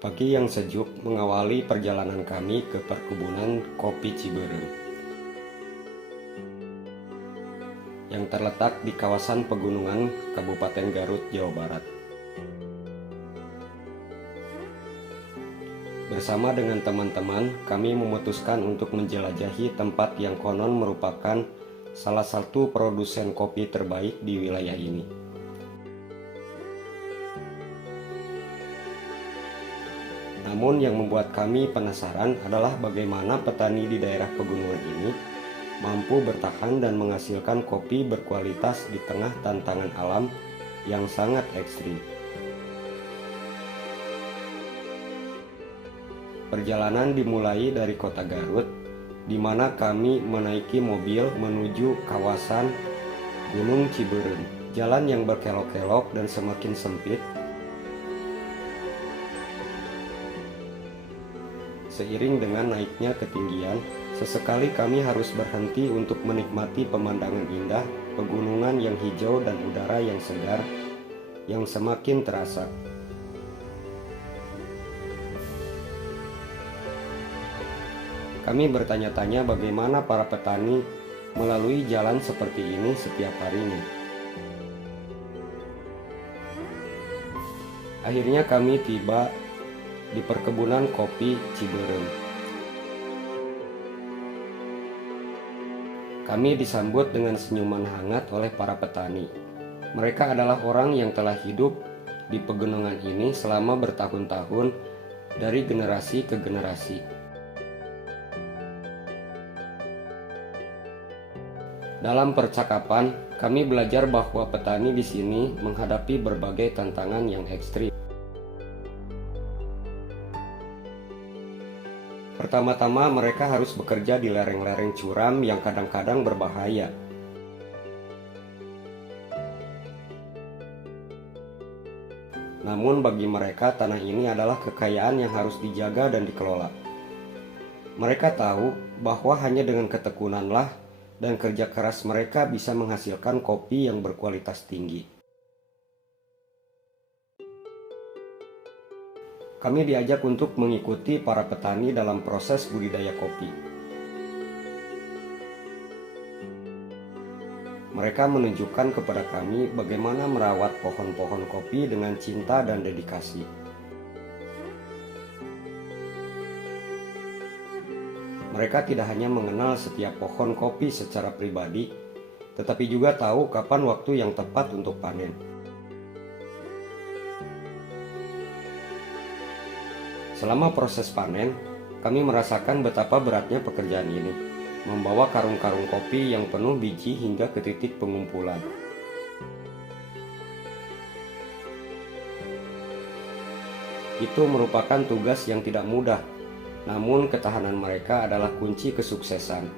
Pagi yang sejuk mengawali perjalanan kami ke perkebunan kopi Ciberem yang terletak di kawasan pegunungan Kabupaten Garut, Jawa Barat. Bersama dengan teman-teman, kami memutuskan untuk menjelajahi tempat yang konon merupakan salah satu produsen kopi terbaik di wilayah ini. Namun yang membuat kami penasaran adalah bagaimana petani di daerah pegunungan ini mampu bertahan dan menghasilkan kopi berkualitas di tengah tantangan alam yang sangat ekstrim. Perjalanan dimulai dari kota Garut, di mana kami menaiki mobil menuju kawasan Gunung Ciberem. Jalan yang berkelok-kelok dan semakin sempit. Seiring dengan naiknya ketinggian, sesekali kami harus berhenti untuk menikmati pemandangan indah, pegunungan yang hijau dan udara yang segar yang semakin terasa. Kami bertanya-tanya bagaimana para petani melalui jalan seperti ini setiap harinya. Akhirnya kami tiba di perkebunan kopi Ciberem. Kami disambut dengan senyuman hangat oleh para petani. Mereka adalah orang yang telah hidup di pegunungan ini selama bertahun-tahun dari generasi ke generasi. Dalam percakapan, kami belajar bahwa petani di sini menghadapi berbagai tantangan yang ekstrim. Pertama-tama mereka harus bekerja di lereng-lereng curam yang kadang-kadang berbahaya. Namun bagi mereka tanah ini adalah kekayaan yang harus dijaga dan dikelola. Mereka tahu bahwa hanya dengan ketekunanlah dan kerja keras mereka bisa menghasilkan kopi yang berkualitas tinggi. Kami diajak untuk mengikuti para petani dalam proses budidaya kopi. Mereka menunjukkan kepada kami bagaimana merawat pohon-pohon kopi dengan cinta dan dedikasi. Mereka tidak hanya mengenal setiap pohon kopi secara pribadi, tetapi juga tahu kapan waktu yang tepat untuk panen. Selama proses panen, kami merasakan betapa beratnya pekerjaan ini, membawa karung-karung kopi yang penuh biji hingga ke titik pengumpulan. Itu merupakan tugas yang tidak mudah, namun ketahanan mereka adalah kunci kesuksesan.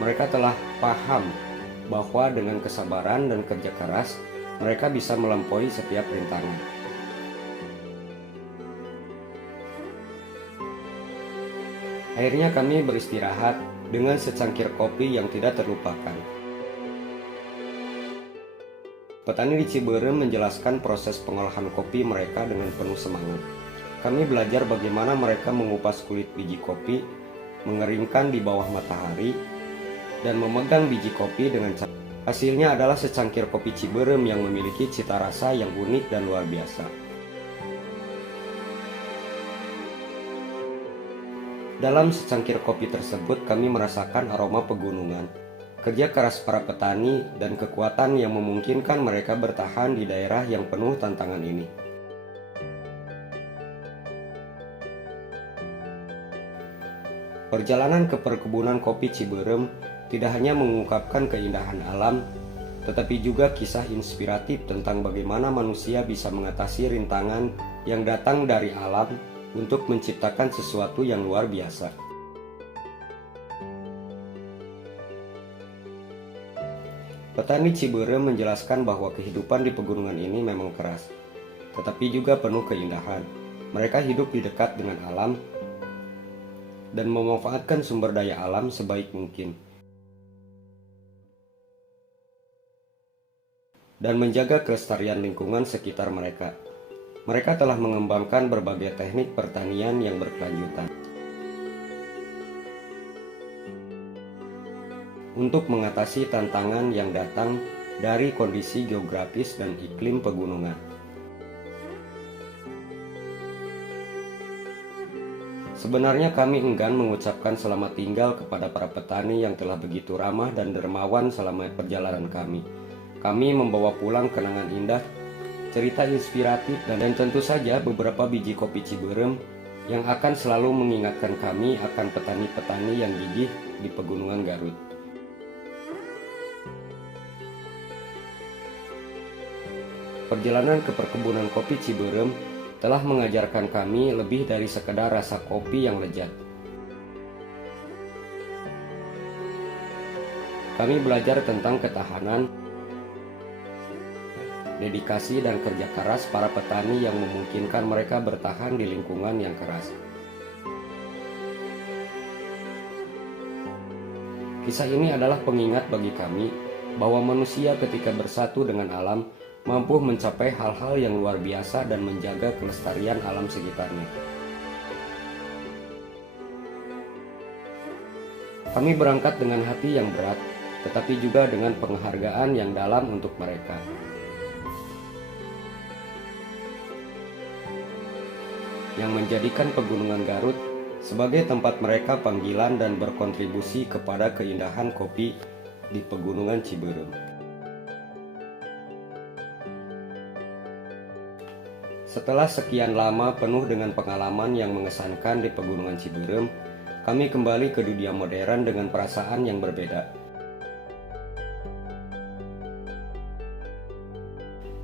Mereka telah paham bahwa dengan kesabaran dan kerja keras, mereka bisa melampaui setiap rintangan. Akhirnya kami beristirahat dengan secangkir kopi yang tidak terlupakan. Petani di Ciberem menjelaskan proses pengolahan kopi mereka dengan penuh semangat. Kami belajar bagaimana mereka mengupas kulit biji kopi, mengeringkan di bawah matahari, dan memegang biji kopi dengan cara. Hasilnya adalah secangkir kopi Ciberem yang memiliki cita rasa yang unik dan luar biasa. Dalam secangkir kopi tersebut kami merasakan aroma pegunungan, kerja keras para petani, dan kekuatan yang memungkinkan mereka bertahan di daerah yang penuh tantangan ini. Perjalanan ke perkebunan kopi Ciberem tidak hanya mengungkapkan keindahan alam, tetapi juga kisah inspiratif tentang bagaimana manusia bisa mengatasi rintangan yang datang dari alam untuk menciptakan sesuatu yang luar biasa. Petani Ciberem menjelaskan bahwa kehidupan di pegunungan ini memang keras, tetapi juga penuh keindahan. Mereka hidup di dekat dengan alam dan memanfaatkan sumber daya alam sebaik mungkin, dan menjaga kelestarian lingkungan sekitar mereka. Mereka telah mengembangkan berbagai teknik pertanian yang berkelanjutan untuk mengatasi tantangan yang datang dari kondisi geografis dan iklim pegunungan. Sebenarnya kami enggan mengucapkan selamat tinggal kepada para petani yang telah begitu ramah dan dermawan selama perjalanan kami. Kami membawa pulang kenangan indah, cerita inspiratif, dan tentu saja beberapa biji kopi Ciberem yang akan selalu mengingatkan kami akan petani-petani yang gigih di pegunungan Garut. Perjalanan ke perkebunan kopi Ciberem telah mengajarkan kami lebih dari sekedar rasa kopi yang lezat. Kami belajar tentang ketahanan, dedikasi, dan kerja keras para petani yang memungkinkan mereka bertahan di lingkungan yang keras. Kisah ini adalah pengingat bagi kami bahwa manusia ketika bersatu dengan alam mampu mencapai hal-hal yang luar biasa dan menjaga kelestarian alam sekitarnya. Kami berangkat dengan hati yang berat, tetapi juga dengan penghargaan yang dalam untuk mereka. Yang menjadikan pegunungan Garut sebagai tempat mereka panggilan dan berkontribusi kepada keindahan kopi di pegunungan Ciberem. Setelah sekian lama penuh dengan pengalaman yang mengesankan di pegunungan Ciberem, kami kembali ke dunia modern dengan perasaan yang berbeda.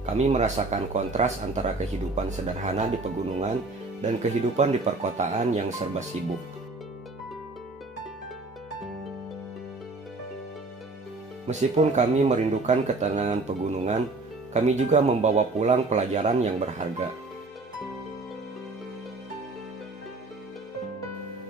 Kami merasakan kontras antara kehidupan sederhana di pegunungan dan kehidupan di perkotaan yang serba sibuk. Meskipun kami merindukan ketenangan pegunungan, kami juga membawa pulang pelajaran yang berharga.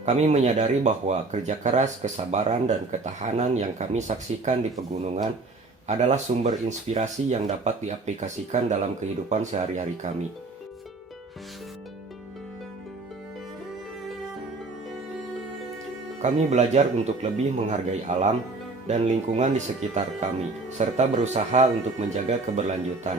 Kami menyadari bahwa kerja keras, kesabaran, dan ketahanan yang kami saksikan di pegunungan adalah sumber inspirasi yang dapat diaplikasikan dalam kehidupan sehari-hari kami. Kami belajar untuk lebih menghargai alam dan lingkungan di sekitar kami, serta berusaha untuk menjaga keberlanjutan.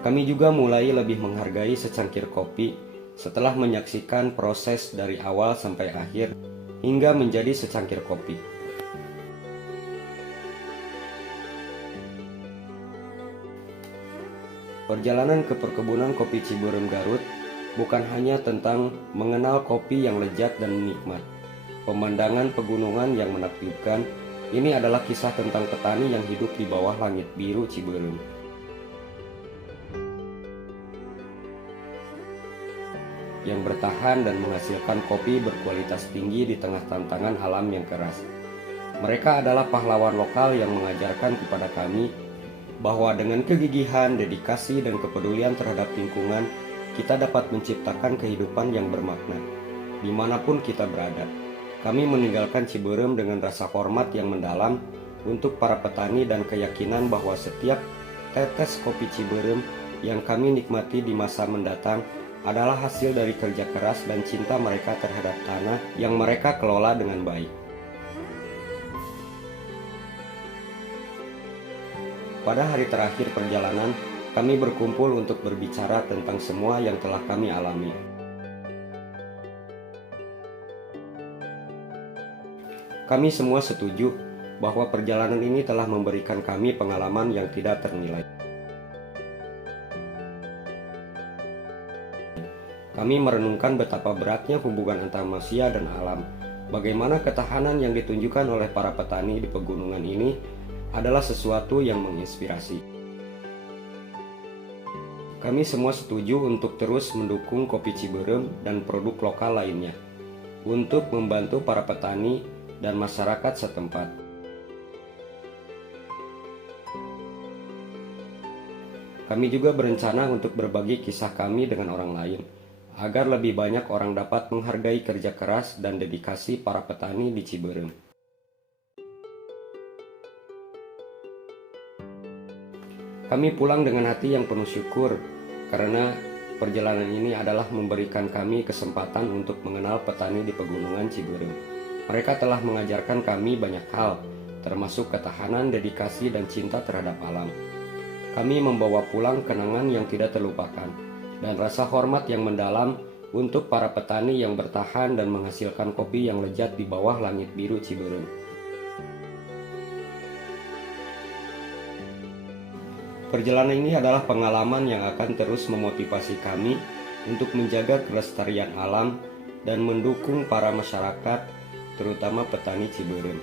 Kami juga mulai lebih menghargai secangkir kopi setelah menyaksikan proses dari awal sampai akhir hingga menjadi secangkir kopi. Perjalanan ke perkebunan kopi Ciberem Garut bukan hanya tentang mengenal kopi yang lezat dan nikmat. Pemandangan pegunungan yang menakjubkan, ini adalah kisah tentang petani yang hidup di bawah langit biru Ciberem. Yang bertahan dan menghasilkan kopi berkualitas tinggi di tengah tantangan alam yang keras. Mereka adalah pahlawan lokal yang mengajarkan kepada kami bahwa dengan kegigihan, dedikasi, dan kepedulian terhadap lingkungan, kita dapat menciptakan kehidupan yang bermakna, dimanapun kita berada. Kami meninggalkan Ciberem dengan rasa hormat yang mendalam untuk para petani dan keyakinan bahwa setiap tetes kopi Ciberem yang kami nikmati di masa mendatang adalah hasil dari kerja keras dan cinta mereka terhadap tanah yang mereka kelola dengan baik. Pada hari terakhir perjalanan, kami berkumpul untuk berbicara tentang semua yang telah kami alami. Kami semua setuju bahwa perjalanan ini telah memberikan kami pengalaman yang tidak ternilai. Kami merenungkan betapa beratnya hubungan antara manusia dan alam. Bagaimana ketahanan yang ditunjukkan oleh para petani di pegunungan ini adalah sesuatu yang menginspirasi. Kami semua setuju untuk terus mendukung kopi Ciberem dan produk lokal lainnya untuk membantu para petani dan masyarakat setempat. Kami juga berencana untuk berbagi kisah kami dengan orang lain, agar lebih banyak orang dapat menghargai kerja keras dan dedikasi para petani di Ciberem. Kami pulang dengan hati yang penuh syukur karena perjalanan ini adalah memberikan kami kesempatan untuk mengenal petani di Pegunungan Ciberem. Mereka telah mengajarkan kami banyak hal, termasuk ketahanan, dedikasi, dan cinta terhadap alam. Kami membawa pulang kenangan yang tidak terlupakan dan rasa hormat yang mendalam untuk para petani yang bertahan dan menghasilkan kopi yang lezat di bawah langit biru Ciberem. Perjalanan ini adalah pengalaman yang akan terus memotivasi kami untuk menjaga kelestarian alam dan mendukung para masyarakat, terutama petani Ciberem.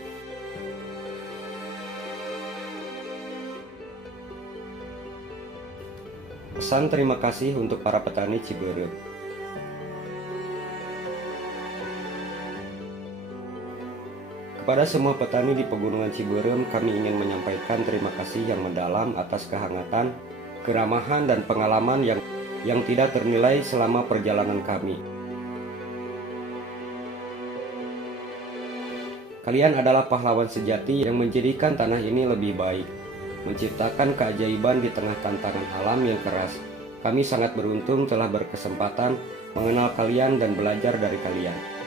Pesan terima kasih untuk para petani Ciberem. Kepada semua petani di Pegunungan Ciberem, kami ingin menyampaikan terima kasih yang mendalam atas kehangatan, keramahan, dan pengalaman yang tidak ternilai selama perjalanan kami. Kalian adalah pahlawan sejati yang menjadikan tanah ini lebih baik, menciptakan keajaiban di tengah tantangan alam yang keras. Kami sangat beruntung telah berkesempatan mengenal kalian dan belajar dari kalian.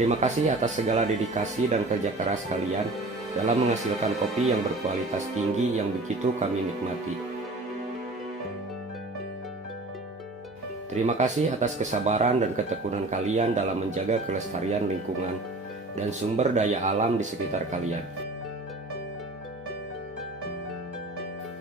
Terima kasih atas segala dedikasi dan kerja keras kalian dalam menghasilkan kopi yang berkualitas tinggi yang begitu kami nikmati. Terima kasih atas kesabaran dan ketekunan kalian dalam menjaga kelestarian lingkungan dan sumber daya alam di sekitar kalian.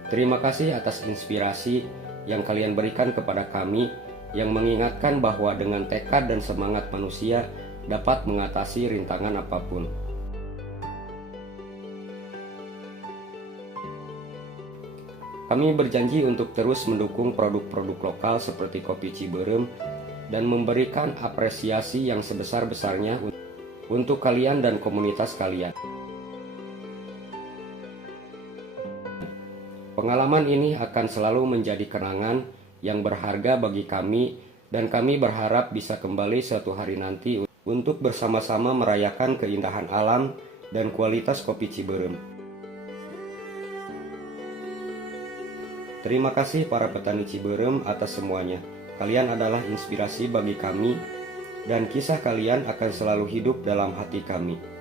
Terima kasih atas inspirasi yang kalian berikan kepada kami yang mengingatkan bahwa dengan tekad dan semangat manusia dapat mengatasi rintangan apapun. Kami berjanji untuk terus mendukung produk-produk lokal seperti kopi Ciberem dan memberikan apresiasi yang sebesar-besarnya untuk kalian dan komunitas kalian. Pengalaman ini akan selalu menjadi kenangan yang berharga bagi kami dan kami berharap bisa kembali suatu hari nanti untuk bersama-sama merayakan keindahan alam dan kualitas kopi Ciberem. Terima kasih para petani Ciberem atas semuanya. Kalian adalah inspirasi bagi kami dan kisah kalian akan selalu hidup dalam hati kami.